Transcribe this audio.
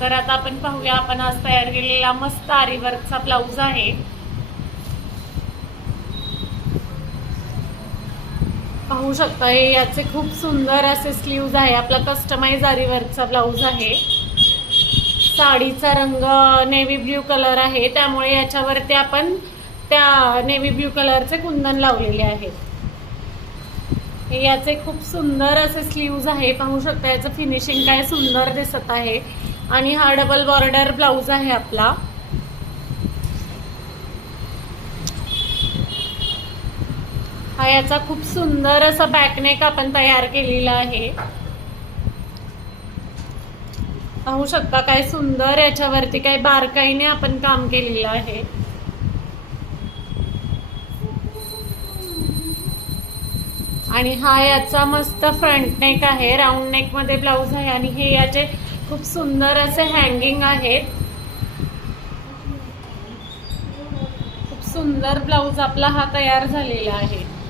तर आता आपण पाहूया, आपण आज तयार केलेला मस्त आरी वर्कचा ब्लाऊज आहे। पाहू शकता हे याचे खूप सुंदर असे स्लीव्ज आहे। आपला कस्टमाइज आरी वर्कचा ब्लाऊज आहे। साडीचा रंग नेव्ही ब्ल्यू कलर आहे, त्यामुळे याच्यावरती आपण त्या नेव्ही ब्ल्यू कलरचे कुंदन लावलेले आहेत। हे याचे खूप सुंदर असे स्लीव्ज आहे। पाहू शकता याचं फिनिशिंग काय सुंदर दिसत आहे। आणि हा डबल बॉर्डर ब्लाऊज आहे आपला। हा याचा खूप सुंदर असा बॅकनेक आपण तयार केलेला आहे। पाहू शकता काय सुंदर याच्यावरती काय बारकाईने आपण काम केलेलं आहे। आणि हा याचा मस्त फ्रंट नेक आहे, राऊंड नेक मध्ये ब्लाऊज आहे। आणि हे याचे खूप सुंदर असे हँगिंग आहेत। खूप सुंदर ब्लाऊज आपला हा तयार झालेला आहे।